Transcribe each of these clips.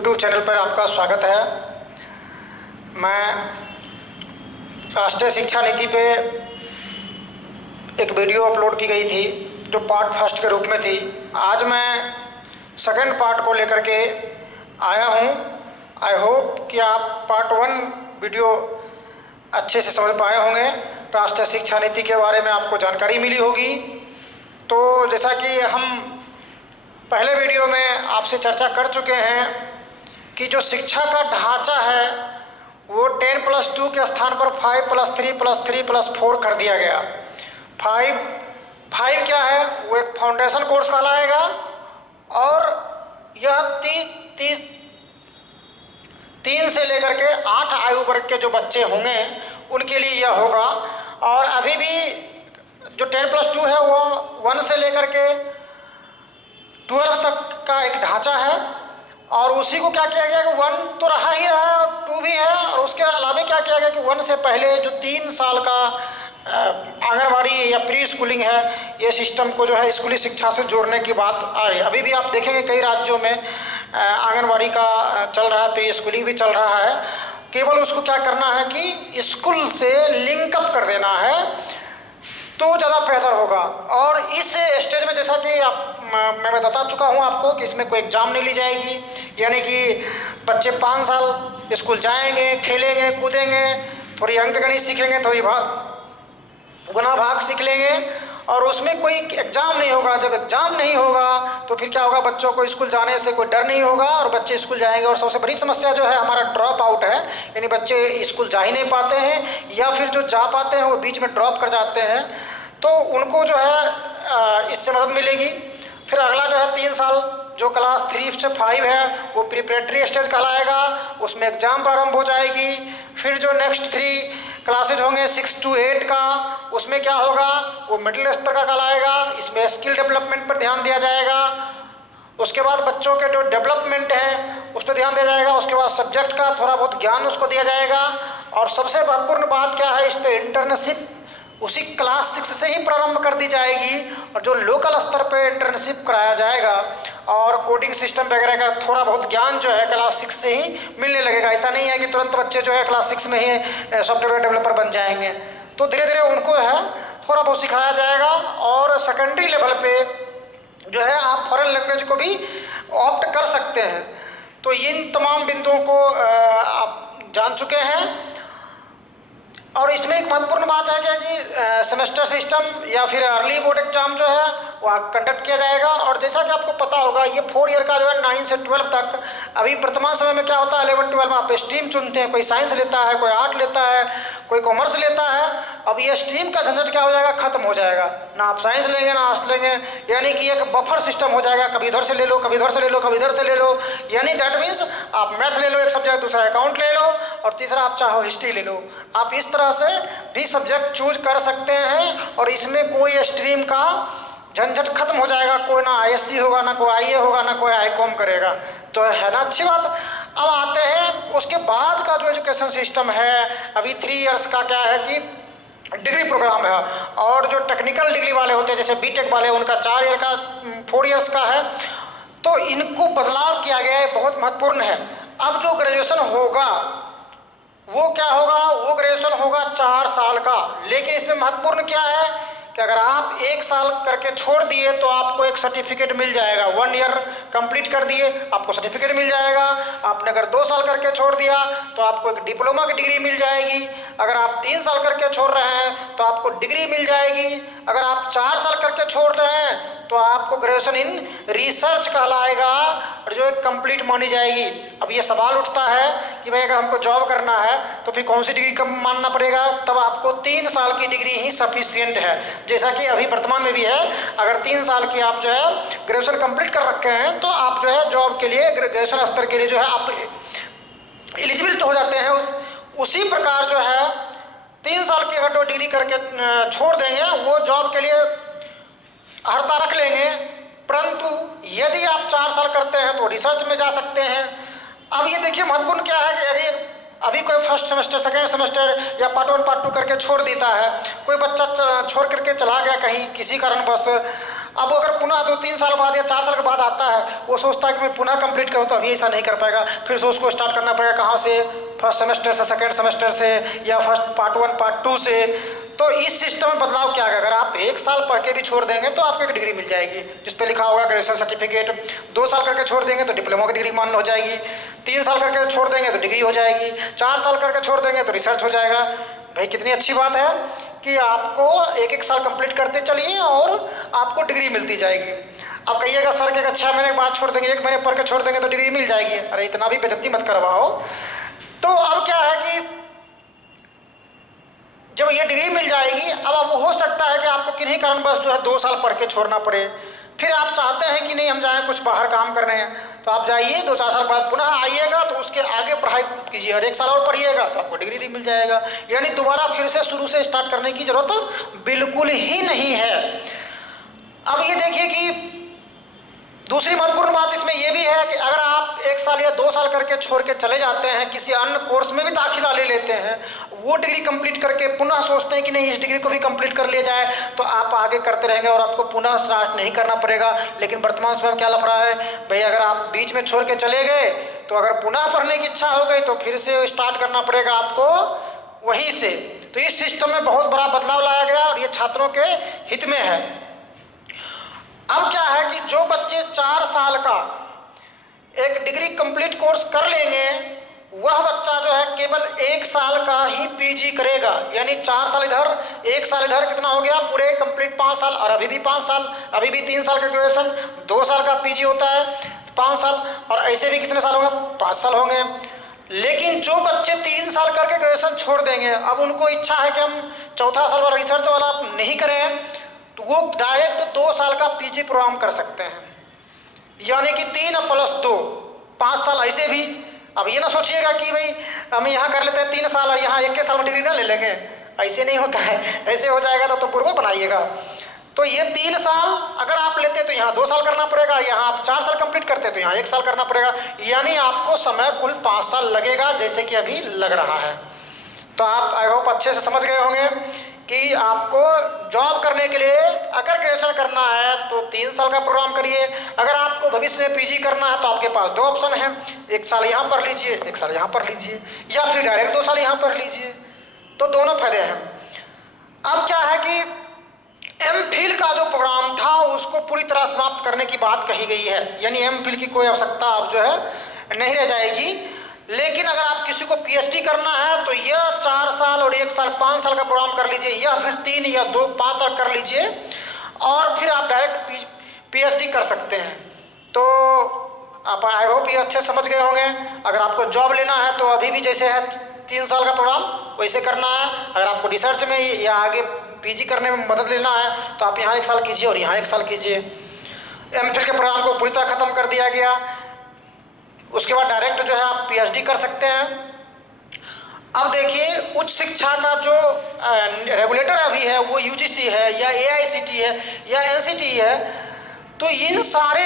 YouTube channel पर आपका स्वागत है। मैं राष्ट्रीय शिक्षा नीति पे एक वीडियो अपलोड की गई थी जो पार्ट फर्स्ट के रूप में थी। आज मैं सेकंड पार्ट को लेकर के आया हूँ। आई होप कि आप पार्ट वन वीडियो अच्छे से समझ पाए होंगे। राष्ट्रीय शिक्षा नीति के बारे में आपको जानकारी मिली होगी। तो जैसा कि हम पहले वीडियो में आपसे चर्चा कर चुके हैं कि जो शिक्षा का ढांचा है वो 10+2 के स्थान पर 5+3+3+4 कर दिया गया। 5 क्या है, वो एक फाउंडेशन कोर्स कहलाएगा और यह 3 से लेकर के 8 आयु वर्ग के जो बच्चे होंगे उनके लिए यह होगा। और अभी भी जो 10+2 है वो 1 से लेकर के 12 तक का एक ढांचा है और उसी को क्या किया गया कि 1 तो रहा ही रहा है, 2 भी है और उसके अलावा क्या किया गया कि 1 से पहले जो 3 साल का आंगनवाड़ी या प्री स्कूलिंग है, ये सिस्टम को जो है स्कूली शिक्षा से जोड़ने की बात आ रही है। अभी भी आप देखेंगे कई राज्यों में आंगनवाड़ी का चल रहा है, प्री स्कूलिंग भी चल रहा है। केवल उसको क्या करना है कि स्कूल से लिंकअप कर देना है तो ज़्यादा बेहतर होगा। और इस स्टेज में जैसा कि मैं बता चुका हूँ आपको कि इसमें कोई एग्ज़ाम नहीं ली जाएगी, यानी कि बच्चे 5 साल स्कूल जाएंगे, खेलेंगे, कूदेंगे, थोड़ी अंकगणित सीखेंगे, थोड़ी गुणा भाग सीख लेंगे और उसमें कोई एग्ज़ाम नहीं होगा। जब एग्ज़ाम नहीं होगा तो फिर क्या होगा, बच्चों को स्कूल जाने से कोई डर नहीं होगा और बच्चे स्कूल जाएंगे। और सबसे बड़ी समस्या जो है हमारा ड्रॉप आउट है, यानी बच्चे स्कूल जा ही नहीं पाते हैं या फिर जो जा पाते हैं वो बीच में ड्रॉप कर जाते हैं। तो उनको जो है इससे मदद मिलेगी। फिर अगला जो है 3 साल जो क्लास 3 से 5 है वो प्रिपरेटरी स्टेज कहलाएगा, उसमें एग्ज़ाम प्रारंभ हो जाएगी। फिर जो नेक्स्ट 3 क्लासेज होंगे 6 to 8 का, उसमें क्या होगा, वो मिडिल स्तर का कहलाएगा। इसमें स्किल डेवलपमेंट पर ध्यान दिया जाएगा। उसके बाद बच्चों के जो डेवलपमेंट है उस पर ध्यान दिया जाएगा। उसके बाद सब्जेक्ट का थोड़ा बहुत ज्ञान उसको दिया जाएगा। और सबसे महत्वपूर्ण बात क्या है, इस पर इंटर्नशिप उसी क्लास 6 से ही प्रारंभ कर दी जाएगी और जो लोकल स्तर पे इंटर्नशिप कराया जाएगा और कोडिंग सिस्टम वगैरह का थोड़ा बहुत ज्ञान जो है क्लास 6 से ही मिलने लगेगा। ऐसा नहीं है कि तुरंत बच्चे जो है क्लास 6 में ही सॉफ्टवेयर डेवलपर बन जाएंगे। तो धीरे धीरे उनको है थोड़ा बहुत सिखाया जाएगा। और सेकेंडरी लेवल पे जो है आप फॉरेन लैंग्वेज को भी ऑप्ट कर सकते हैं। तो इन तमाम बिंदुओं को आप जान चुके हैं। और इसमें एक महत्वपूर्ण बात है कि सेमेस्टर सिस्टम या फिर अर्ली बोर्ड एग्जाम जो है वह कंडक्ट किया जाएगा। और जैसा कि आपको पता होगा ये 4 ईयर का जो है 9 से 12 तक, अभी वर्तमान समय में क्या होता है 11-12 में आप स्ट्रीम चुनते हैं, कोई साइंस लेता है, कोई आर्ट लेता है, कोई कॉमर्स लेता है। अब ये स्ट्रीम का झंझट क्या हो जाएगा, खत्म हो जाएगा। ना आप साइंस लेंगे ना आर्ट्स लेंगे, यानी कि एक बफर सिस्टम हो जाएगा, कभी इधर से ले लो, कभी इधर से ले लो, कभी इधर से ले लो। यानी दैट मीन्स आप मैथ ले लो एक सब्जेक्ट, दूसरा अकाउंट ले लो और तीसरा आप चाहो हिस्ट्री ले लो। आप इस तरह से भी सब्जेक्ट चूज कर सकते हैं और इसमें कोई स्ट्रीम का झंझट खत्म हो जाएगा। कोई ना आईएससी होगा, ना कोई आईए होगा, ना कोई आईकॉम करेगा। तो है ना अच्छी बात। अब आते हैं उसके बाद का जो एजुकेशन सिस्टम है, अभी 3 इयर्स का क्या है कि डिग्री प्रोग्राम है और जो टेक्निकल डिग्री वाले होते हैं जैसे बीटेक वाले उनका 4 ईयर का 4 इयर्स का है। तो इनको बदलाव किया गया है, बहुत महत्वपूर्ण है। अब जो ग्रेजुएशन होगा वो क्या होगा, वो ग्रेजुएशन होगा 4 साल का। लेकिन इसमें महत्वपूर्ण क्या है कि अगर आप 1 साल करके छोड़ दिए तो आपको एक सर्टिफिकेट मिल जाएगा। 1 ईयर कंप्लीट कर दिए आपको सर्टिफिकेट मिल जाएगा। आपने अगर 2 साल करके छोड़ दिया तो आपको एक डिप्लोमा की डिग्री मिल जाएगी। अगर आप 3 साल करके छोड़ रहे हैं तो आपको डिग्री मिल जाएगी। अगर आप 4 साल करके छोड़ रहे हैं तो आपको ग्रेजुएशन इन रिसर्च कहलाएगा और जो एक कंप्लीट मानी जाएगी। अब ये सवाल उठता है कि भाई अगर हमको जॉब करना है तो फिर कौन सी डिग्री कम मानना पड़ेगा। तब आपको 3 साल की डिग्री ही सफिशिएंट है, जैसा कि अभी वर्तमान में भी है। अगर 3 साल की आप जो है ग्रेजुएशन कंप्लीट कर रखे हैं तो आप जो है जॉब के लिए ग्रेजुएशन स्तर के लिए जो है आप एलिजिबल तो हो जाते हैं। उसी प्रकार जो है 3 साल की अगर 2 डिग्री करके छोड़ देंगे वो जॉब के लिए अर्हता रख लेंगे। परंतु यदि आप 4 साल करते हैं तो रिसर्च में जा सकते हैं। अब ये देखिए महत्वपूर्ण क्या है कि अभी कोई फर्स्ट सेमेस्टर, सेकेंड सेमेस्टर या पार्ट 1 पार्ट 2 करके छोड़ देता है, कोई बच्चा छोड़ करके चला गया कहीं किसी कारणवश, अब अगर पुनः 2-3 साल बाद या 4 साल के बाद आता है, वो सोचता है कि मैं पुनः कंप्लीट करूँ, तो अभी ऐसा नहीं कर पाएगा, फिर से उसको स्टार्ट करना पड़ेगा। कहाँ से? फर्स्ट सेमेस्टर से, सेकेंड सेमेस्टर से, या फर्स्ट पार्ट 1 पार्ट 2 से। तो इस सिस्टम में बदलाव क्या है, अगर आप 1 साल पढ़ के भी छोड़ देंगे तो आपको एक डिग्री मिल जाएगी जिस पे लिखा होगा ग्रेजुएशन सर्टिफिकेट। 2 साल करके छोड़ देंगे तो डिप्लोमा की डिग्री मान्य हो जाएगी। 3 साल करके छोड़ देंगे तो डिग्री हो जाएगी। 4 साल करके छोड़ देंगे तो रिसर्च हो जाएगा। भाई कितनी अच्छी बात है कि आपको 1-1 साल कंप्लीट करते चलिए और आपको डिग्री मिलती जाएगी। अब कहिएगा सर कि 6 महीने के बाद छोड़ देंगे, 1 महीने पढ़ के छोड़ देंगे तो डिग्री मिल जाएगी। अरे इतना भी बेइज्जती मत करवाओ। तो अब क्या है कि जब ये डिग्री मिल जाएगी, अब हो सकता है कि आपको किन्हीं कारणवश जो है 2 साल पढ़ के छोड़ना पड़े। फिर आप चाहते हैं कि नहीं हम जाएं कुछ बाहर काम करने हैं, तो आप जाइए, 2-4 साल बाद पुनः आइएगा तो उसके आगे पढ़ाई कीजिए और 1 साल और पढ़िएगा तो आपको डिग्री मिल जाएगा। यानी दोबारा फिर से शुरू से स्टार्ट करने की जरूरत बिल्कुल ही नहीं है। अब ये देखिए कि दूसरी महत्वपूर्ण बात इसमें यह भी है कि अगर आप 1 साल या 2 साल करके छोड़ के चले जाते हैं, किसी अन्य कोर्स में भी दाखिला ले लेते हैं, वो डिग्री कंप्लीट करके पुनः सोचते हैं कि नहीं इस डिग्री को भी कंप्लीट कर लिया जाए, तो आप आगे करते रहेंगे और आपको पुनः स्टार्ट नहीं करना पड़ेगा। लेकिन वर्तमान समय में क्या लफड़ा है भाई, अगर आप बीच में छोड़ के चले गए तो अगर पुनः पढ़ने की इच्छा हो गई तो फिर से स्टार्ट करना पड़ेगा आपको वहीं से। तो इस सिस्टम में बहुत बड़ा बदलाव लाया गया और ये छात्रों के हित में है। अब क्या है कि जो बच्चे 4 साल का एक डिग्री कंप्लीट कोर्स कर लेंगे, वह बच्चा जो है केवल 1 साल का ही पीजी करेगा। यानी 4 साल इधर 1 साल इधर, कितना हो गया पूरे कंप्लीट 5 साल। और अभी भी 5 साल, अभी भी 3 साल का ग्रेजुएशन, 2 साल का पीजी होता है, 5 साल, और ऐसे भी कितने साल होंगे? 5 साल होंगे। लेकिन जो बच्चे 3 साल करके ग्रेजुएशन छोड़ देंगे, अब उनको इच्छा है कि हम 4था साल वाला रिसर्च वाला नहीं करें, तो वो डायरेक्ट 2 साल का पीजी प्रोग्राम कर सकते हैं। यानी कि 3 + 2 5 साल। ऐसे भी अब ये ना सोचिएगा कि भाई हम यहाँ कर लेते हैं 3 साल और यहाँ 1 साल में डिग्री ना ले लेंगे, ऐसे नहीं होता है। ऐसे हो जाएगा तो पूर्व बनाइएगा। तो ये 3 साल अगर आप लेते तो यहाँ 2 साल करना पड़ेगा, यहाँ आप 4 साल कंप्लीट करते तो यहाँ 1 साल करना पड़ेगा। यानी आपको समय कुल 5 साल लगेगा, जैसे कि अभी लग रहा है। तो आप आई होप अच्छे से समझ गए होंगे कि आपको जॉब करने के लिए अगर ग्रेजुएशन करना है तो 3 साल का प्रोग्राम करिए। अगर आपको भविष्य में पीजी करना है तो आपके पास 2 ऑप्शन हैं, 1 साल यहाँ पढ़ लीजिए, 1 साल यहाँ पढ़ लीजिए, या फिर डायरेक्ट 2 साल यहाँ पढ़ लीजिए। तो दोनों फायदे हैं। अब क्या है कि एमफिल का जो प्रोग्राम था उसको पूरी तरह समाप्त करने की बात कही गई है। यानी एमफिल की कोई आवश्यकता अब जो है नहीं रह जाएगी। लेकिन अगर आप किसी को पीएचडी करना है तो यह 4 साल और 1 साल 5 साल का प्रोग्राम कर लीजिए, या फिर 3 या 2 5 साल कर लीजिए और फिर आप डायरेक्ट पीएचडी कर सकते हैं। तो आप आई होप ये अच्छे समझ गए होंगे। अगर आपको जॉब लेना है तो अभी भी जैसे है 3 साल का प्रोग्राम वैसे करना है। अगर आपको रिसर्च में या आगे पीजी करने में मदद लेना है तो आप यहाँ 1 साल कीजिए और यहाँ 1 साल कीजिए। एमफिल के प्रोग्राम को पूरी तरह ख़त्म कर दिया गया। उसके बाद डायरेक्ट जो है आप पीएचडी कर सकते हैं। अब देखिए उच्च शिक्षा का जो रेगुलेटर अभी है वो यूजीसी है या एआईसीटी है या एनसीटी है। तो इन सारे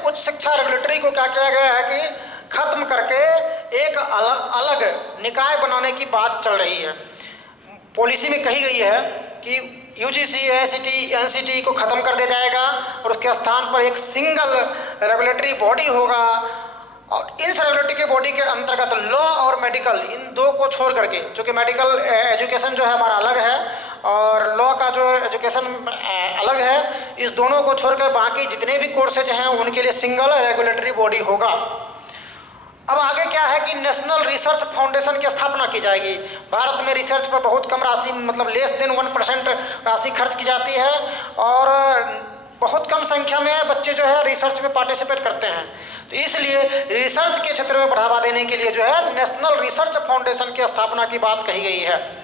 उच्च शिक्षा रेगुलेटरी को क्या किया गया है कि खत्म करके एक अलग निकाय बनाने की बात चल रही है। पॉलिसी में कही गई है कि यूजीसी, एआईसीटी, एनसीटी को ख़त्म कर दिया जाएगा और उसके स्थान पर एक सिंगल रेगुलेटरी बॉडी होगा। और इस रेगुलेटरी के बॉडी के अंतर्गत लॉ और मेडिकल, इन 2 को छोड़ करके, चूँकि मेडिकल एजुकेशन जो है हमारा अलग है और लॉ का जो एजुकेशन अलग है, इस दोनों को छोड़कर बाकी जितने भी कोर्सेज हैं उनके लिए सिंगल रेगुलेटरी बॉडी होगा। अब आगे क्या है कि नेशनल रिसर्च फाउंडेशन की स्थापना की जाएगी। भारत में रिसर्च पर बहुत कम राशि, मतलब लेस देन 1% राशि खर्च की जाती है और बहुत कम संख्या में बच्चे जो है रिसर्च में पार्टिसिपेट करते हैं। तो इसलिए रिसर्च के क्षेत्र में बढ़ावा देने के लिए जो है नेशनल रिसर्च फाउंडेशन की स्थापना की बात कही गई है।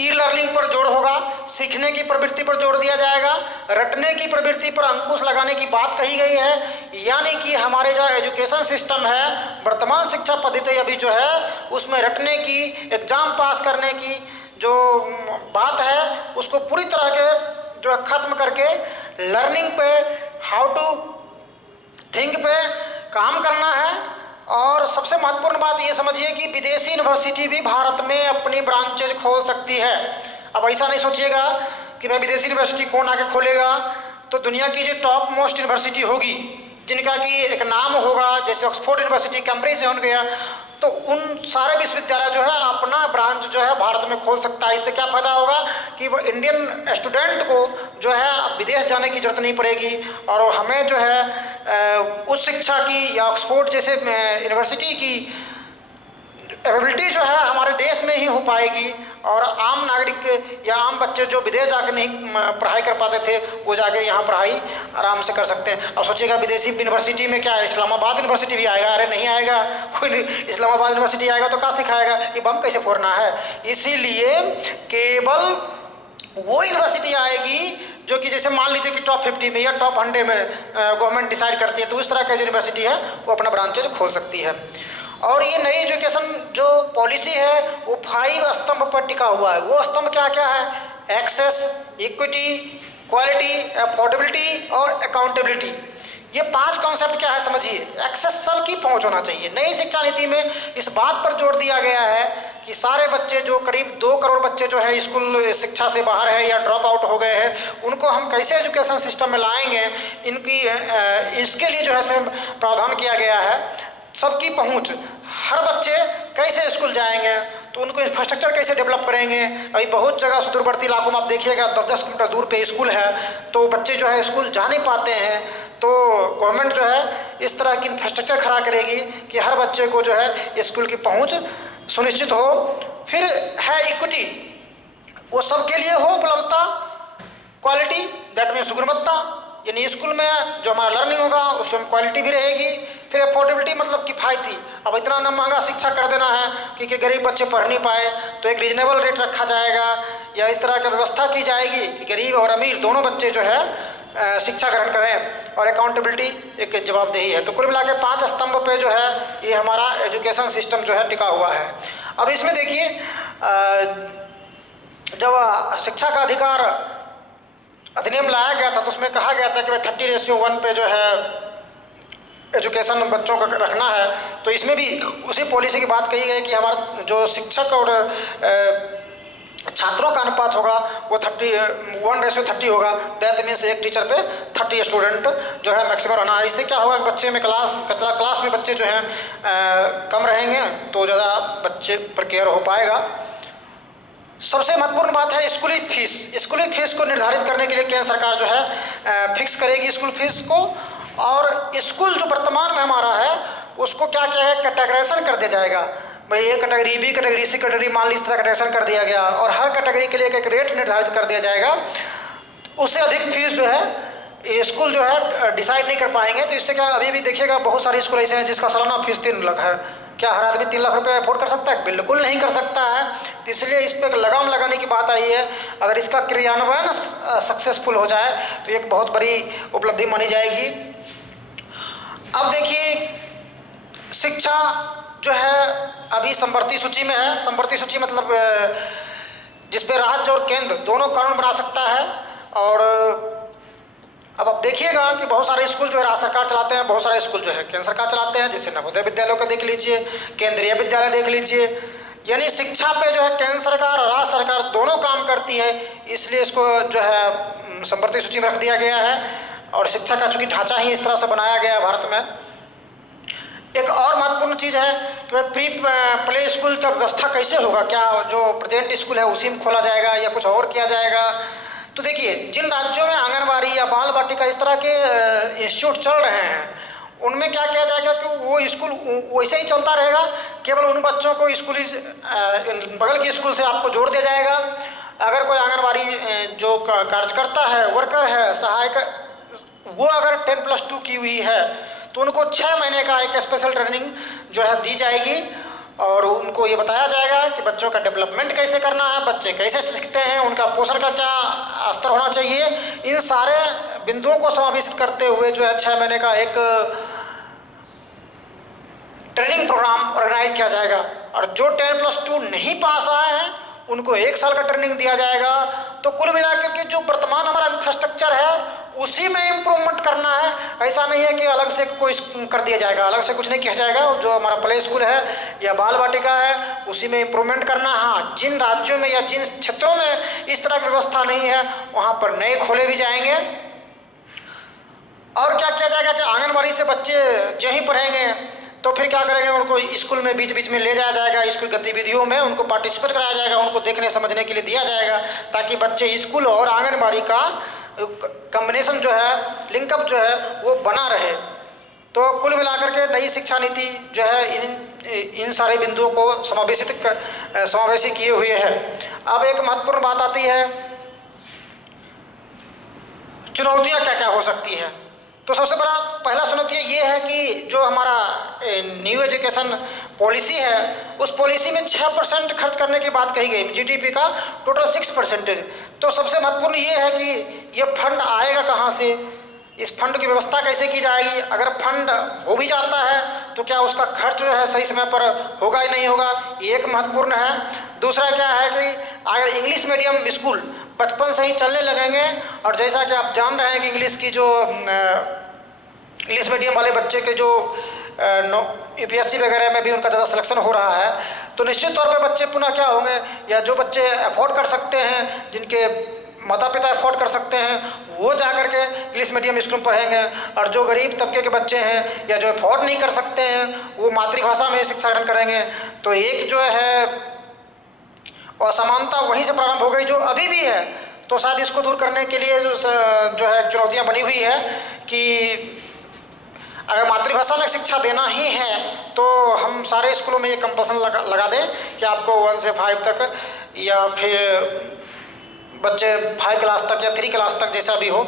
ई लर्निंग पर जोर होगा, सीखने की प्रवृत्ति पर जोर दिया जाएगा, रटने की प्रवृत्ति पर अंकुश लगाने की बात कही गई है। यानी कि हमारे जो एजुकेशन सिस्टम है, वर्तमान शिक्षा पद्धति अभी जो है उसमें रटने की, एग्जाम पास करने की जो बात है उसको पूरी तरह के जो है ख़त्म करके लर्निंग पे, हाउ टू थिंक पे काम करना है। और सबसे महत्वपूर्ण बात ये समझिए कि विदेशी यूनिवर्सिटी भी भारत में अपनी ब्रांचेज खोल सकती है। अब ऐसा नहीं सोचिएगा कि भाई विदेशी यूनिवर्सिटी कौन आके खोलेगा, तो दुनिया की जो टॉप मोस्ट यूनिवर्सिटी होगी, जिनका कि एक नाम होगा, जैसे ऑक्सफोर्ड यूनिवर्सिटी, कैम्ब्रिज हो गया, तो उन सारे विश्वविद्यालय जो है अपना ब्रांच जो है भारत में खोल सकता है। इससे क्या फ़ायदा होगा कि वो इंडियन स्टूडेंट को जो है विदेश जाने की जरूरत नहीं पड़ेगी, और हमें जो है उस शिक्षा की या ऑक्सफोर्ड जैसे यूनिवर्सिटी की एबिलिटी जो है हमारे देश में ही हो पाएगी, और आम नागरिक या आम बच्चे जो विदेश जाकर नहीं पढ़ाई कर पाते थे, वो जाके यहाँ पढ़ाई आराम से कर सकते हैं। अब सोचिएगा विदेशी यूनिवर्सिटी में क्या है, इस्लामाबाद यूनिवर्सिटी भी आएगा? अरे नहीं आएगा, कोई इस्लामाबाद यूनिवर्सिटी आएगा तो क्या सिखाएगा कि बम कैसे फोड़ना है। इसीलिए केवल वो यूनिवर्सिटी आएगी जो कि जैसे मान लीजिए कि टॉप 50 में या टॉप 100 में गवर्नमेंट डिसाइड करती है, तो उस तरह का जो यूनिवर्सिटी है वो अपना ब्रांचेज खोल सकती है। और ये नई एजुकेशन जो पॉलिसी है वो 5 स्तंभ पर टिका हुआ है। वो स्तंभ क्या क्या है? एक्सेस, इक्विटी, क्वालिटी, अफोर्डेबिलिटी और अकाउंटेबिलिटी। ये 5 कॉन्सेप्ट क्या है समझिए। एक्सेस, सबकी पहुंच होना चाहिए। नई शिक्षा नीति में इस बात पर जोर दिया गया है कि सारे बच्चे जो करीब 2 करोड़ बच्चे जो है स्कूल शिक्षा से बाहर है या ड्रॉप आउट हो गए हैं, उनको हम कैसे एजुकेशन सिस्टम में लाएंगे, इसके लिए जो है इसमें प्रावधान किया गया है। सबकी पहुंच, हर बच्चे कैसे स्कूल जाएंगे, तो उनको इंफ्रास्ट्रक्चर कैसे डेवलप करेंगे। अभी बहुत जगह सुदूरवर्ती इलाकों में आप देखिएगा 10-10 किलोमीटर दूर पे स्कूल है, तो बच्चे जो है स्कूल जा नहीं पाते हैं। तो गवर्नमेंट जो है इस तरह की इंफ्रास्ट्रक्चर खड़ा करेगी कि हर बच्चे को जो है स्कूल की पहुंच सुनिश्चित हो। फिर है इक्विटी, वो सबके लिए हो उपलब्धता। क्वालिटी, दैट मीन्स गुणवत्ता, यानी स्कूल में जो हमारा लर्निंग होगा उसमें क्वालिटी भी रहेगी। फिर अफोर्डेबिलिटी मतलब किफ़ायती। अब इतना ना महंगा शिक्षा कर देना है कि गरीब बच्चे पढ़ नहीं पाए, तो एक रीजनेबल रेट रखा जाएगा या इस तरह की व्यवस्था की जाएगी कि गरीब और अमीर दोनों बच्चे जो है शिक्षा ग्रहण करें। और अकाउंटेबिलिटी, एक जवाबदेही है। तो कुल मिला के 5 स्तंभ पे जो है ये हमारा एजुकेशन सिस्टम जो है टिका हुआ है। अब इसमें देखिए, जब शिक्षा का अधिकार अधिनियम लाया गया था तो उसमें कहा गया था कि भाई 30:1 पे जो है एजुकेशन बच्चों का रखना है। तो इसमें भी उसी पॉलिसी की बात कही गई कि हमारा जो शिक्षक और छात्रों का अनुपात होगा वो 1:30 होगा। दैट मीन्स एक टीचर पे 30 स्टूडेंट जो है मैक्सिमम रहना है। इससे क्या होगा कि बच्चे में क्लास में बच्चे जो हैं कम रहेंगे तो ज़्यादा बच्चे पर केयर हो पाएगा। सबसे महत्वपूर्ण बात है स्कूली फीस। स्कूली फीस को निर्धारित करने के लिए केंद्र सरकार जो है फिक्स करेगी स्कूल फीस को। और स्कूल जो वर्तमान में हमारा है उसको क्या क्या है, कैटेगराइजेशन कर दिया जाएगा। भाई A category, B category, C category, मान ली इस तरह कैटेगराइजेशन कर दिया गया, और हर कैटेगरी के लिए एक रेट निर्धारित कर दिया जाएगा। उससे अधिक फीस जो है स्कूल जो है डिसाइड नहीं कर पाएंगे। तो इससे क्या, अभी भी देखिएगा बहुत सारे स्कूल ऐसे हैं जिसका सालाना फीस 3 लाख है। क्या हर आदमी 3 लाख रुपए अफोर्ड कर सकता है? बिल्कुल नहीं कर सकता है। तो इसलिए इस पर लगाम लगाने की बात आई है। अगर इसका क्रियान्वयन सक्सेसफुल हो जाए तो एक बहुत बड़ी उपलब्धि मानी जाएगी। अब देखिए, शिक्षा जो है अभी संवर्ती सूची में है। संवर्ती सूची मतलब जिस पे राज्य और केंद्र दोनों कानून बना सकता है। और अब आप देखिएगा कि बहुत सारे स्कूल जो है राज्य सरकार चलाते हैं, बहुत सारे स्कूल जो है केंद्र सरकार चलाते हैं। जैसे नवोदय विद्यालयों का देख लीजिए, केंद्रीय विद्यालय देख लीजिए। यानी शिक्षा पे जो है केंद्र सरकार और राज्य सरकार दोनों काम करती है। इसलिए इसको जो है संवर्ती सूची में रख दिया गया है। और शिक्षा का चूँकि ढांचा ही इस तरह से बनाया गया है भारत में। एक और महत्वपूर्ण चीज़ है कि प्री प्ले स्कूल का व्यवस्था कैसे होगा। क्या जो प्रेजेंट स्कूल है उसी में खोला जाएगा या कुछ और किया जाएगा? तो देखिए, जिन राज्यों में आंगनबाड़ी या बाल बाटिका इस तरह के इंस्टीट्यूट चल रहे हैं उनमें क्या किया जाएगा कि वो स्कूल वैसे ही चलता रहेगा। केवल उन बच्चों को स्कूली बगल के स्कूल से आपको जोड़ दिया जाएगा। अगर कोई आंगनबाड़ी जो कार्यकर्ता है, वर्कर है, सहायक, वो अगर 10+2 की हुई है तो उनको 6 महीने का एक स्पेशल ट्रेनिंग जो है दी जाएगी। और उनको ये बताया जाएगा कि बच्चों का डेवलपमेंट कैसे करना है, बच्चे कैसे सीखते हैं, उनका पोषण का क्या स्तर होना चाहिए। इन सारे बिंदुओं को समावेशित करते हुए जो है 6 महीने का एक ट्रेनिंग प्रोग्राम ऑर्गेनाइज किया जाएगा। और जो 10+2 नहीं पास आए हैं उनको 1 साल का ट्रेनिंग दिया जाएगा। तो कुल मिलाकर के जो वर्तमान हमारा इंफ्रास्ट्रक्चर है उसी में इम्प्रूवमेंट करना है। ऐसा नहीं है कि अलग से कोई कर दिया जाएगा, अलग से कुछ नहीं किया जाएगा। जो हमारा प्ले स्कूल है या बाल वाटिका है उसी में इम्प्रूवमेंट करना। हाँ, जिन राज्यों में या जिन क्षेत्रों में इस तरह की व्यवस्था नहीं है वहाँ पर नए खोले भी जाएंगे। और क्या किया जाएगा कि आंगनबाड़ी से बच्चे यहीं पढ़ेंगे तो फिर क्या करेंगे, उनको स्कूल में बीच बीच में ले जाया जाएगा, स्कूल गतिविधियों में उनको पार्टिसिपेट कराया जाएगा, उनको देखने समझने के लिए दिया जाएगा, ताकि बच्चे स्कूल और आंगनबाड़ी का कॉम्बिनेशन जो है, लिंकअप जो है वो बना रहे। तो कुल मिलाकर के नई शिक्षा नीति जो है इन सारे बिंदुओं को समावेशी किए हुए है। अब एक महत्वपूर्ण बात आती है, चुनौतियाँ क्या क्या हो सकती है। तो सबसे बड़ा पहला चुनौती ये है कि जो हमारा न्यू एजुकेशन पॉलिसी है उस पॉलिसी में 6% खर्च करने की बात कही गई, जीडीपी का टोटल 6%। तो सबसे महत्वपूर्ण ये है कि ये फंड आएगा कहाँ से, इस फंड की व्यवस्था कैसे की जाएगी। अगर फंड हो भी जाता है तो क्या उसका खर्च जो है सही समय पर होगा या नहीं होगा, ये एक महत्वपूर्ण है। दूसरा क्या है कि अगर इंग्लिश मीडियम स्कूल बचपन से ही चलने लगेंगे, और जैसा कि आप जान रहे हैं कि इंग्लिश की जो इंग्लिश मीडियम वाले बच्चे के जो यूपीएससी वगैरह में भी उनका ज़्यादा सिलेक्शन हो रहा है, तो निश्चित तौर पे बच्चे पुनः क्या होंगे, या जो बच्चे अफोर्ड कर सकते हैं, जिनके माता पिता अफोर्ड कर सकते हैं, वो जा कर के इंग्लिश मीडियम स्कूल में पढ़ेंगे, और जो गरीब तबके के बच्चे हैं या जो अफोर्ड नहीं कर सकते हैं वो मातृभाषा में शिक्षा ग्रहण करेंगे। तो एक जो है असमानता वहीं से प्रारंभ हो गई जो अभी भी है। तो शायद इसको दूर करने के लिए जो है चुनौतियाँ बनी हुई है कि अगर मातृभाषा में शिक्षा देना ही है तो हम सारे स्कूलों में ये कंपल्सन लगा दें कि आपको 1 से 5 तक, या फिर बच्चे 5 क्लास तक या 3 क्लास तक जैसा भी हो,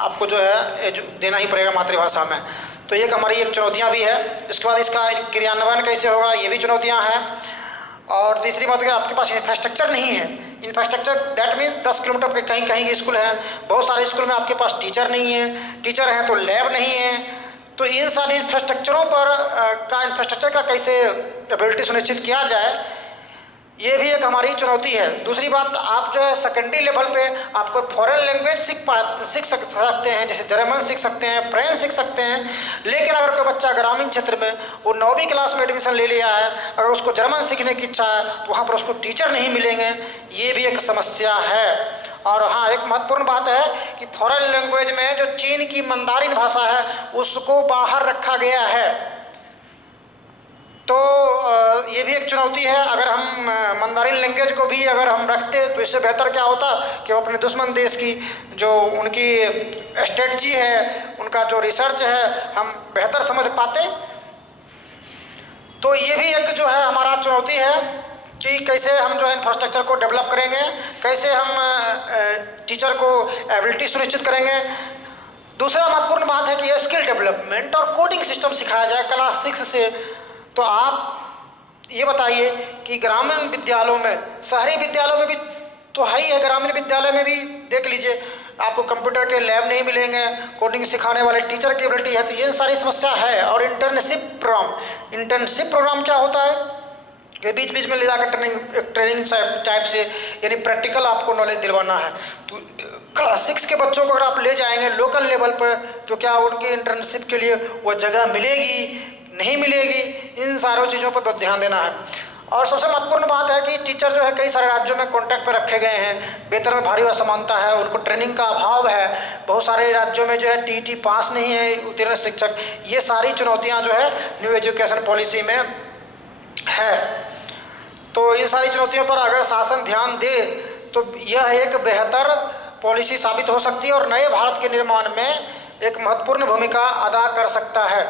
आपको जो है देना ही पड़ेगा मातृभाषा में। तो ये हमारी एक चुनौतियाँ भी है। इसके बाद इसका क्रियान्वयन कैसे होगा, ये भी चुनौतियाँ हैं। और तीसरी बात है आपके पास इंफ्रास्ट्रक्चर नहीं है। इंफ्रास्ट्रक्चर दैट मीन्स 10 किलोमीटर पे कहीं कहीं के स्कूल हैं, बहुत सारे स्कूल में आपके पास टीचर नहीं है, टीचर हैं तो लैब नहीं है। तो इन सारे इंफ्रास्ट्रक्चरों पर इंफ्रास्ट्रक्चर का कैसे एबिलिटी सुनिश्चित किया जाए, ये भी एक हमारी चुनौती है। दूसरी बात, आप जो है सेकेंडरी लेवल पे आपको फॉरेन लैंग्वेज सीख सकते हैं, जैसे जर्मन सीख सकते हैं, फ्रेंच सीख सकते हैं। लेकिन अगर कोई बच्चा ग्रामीण क्षेत्र में वो 9वीं क्लास में एडमिशन ले लिया है, अगर उसको जर्मन सीखने की इच्छा है तो वहाँ पर उसको टीचर नहीं मिलेंगे, ये भी एक समस्या है। और हाँ, एक महत्वपूर्ण बात है कि फॉरेन लैंग्वेज में जो चीन की मंदारिन भाषा है उसको बाहर रखा गया है। तो ये भी एक चुनौती है। अगर हम मंदारिन लैंग्वेज को भी अगर हम रखते तो इससे बेहतर क्या होता कि वो अपने दुश्मन देश की जो उनकी स्ट्रेटजी है, उनका जो रिसर्च है, हम बेहतर समझ पाते। तो ये भी एक जो है हमारा चुनौती है कि कैसे हम जो है इंफ्रास्ट्रक्चर को डेवलप करेंगे, कैसे हम टीचर को एबिलिटी सुनिश्चित करेंगे। दूसरा महत्वपूर्ण बात है कि स्किल डेवलपमेंट और कोडिंग सिस्टम सिखाया जाए क्लास 6 से। तो आप ये बताइए कि ग्रामीण विद्यालयों में, शहरी विद्यालयों में भी तो है ही है, ग्रामीण विद्यालय में भी देख लीजिए आपको कंप्यूटर के लैब नहीं मिलेंगे, कोडिंग सिखाने वाले टीचर की एबिलिटी है, तो ये सारी समस्या है। और इंटर्नशिप प्रोग्राम क्या होता है कि बीच बीच में ले जाकर ट्रेनिंग टाइप से, यानी प्रैक्टिकल आपको नॉलेज दिलवाना है। तो क्लास 6 के बच्चों को अगर आप ले जाएंगे लोकल लेवल पर तो क्या उनकी इंटर्नशिप के लिए वो जगह मिलेगी, नहीं मिलेगी, इन सारों चीज़ों पर ध्यान देना है। और सबसे महत्वपूर्ण बात है कि टीचर जो है कई सारे राज्यों में कॉन्ट्रैक्ट पर रखे गए हैं, वेतन में भारी असमानता है, उनको ट्रेनिंग का अभाव है, बहुत सारे राज्यों में जो है टीईटी पास नहीं है उत्तीर्ण शिक्षक। ये सारी चुनौतियां जो है न्यू एजुकेशन पॉलिसी में है। तो इन सारी चुनौतियों पर अगर शासन ध्यान दे तो यह एक बेहतर पॉलिसी साबित हो सकती है और नए भारत के निर्माण में एक महत्वपूर्ण भूमिका अदा कर सकता है।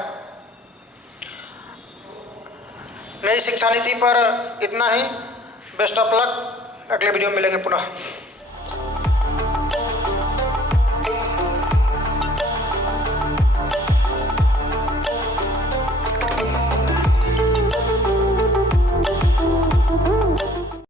नई शिक्षा नीति पर इतना ही। Best of luck. अगले वीडियो में मिलेंगे पुनः।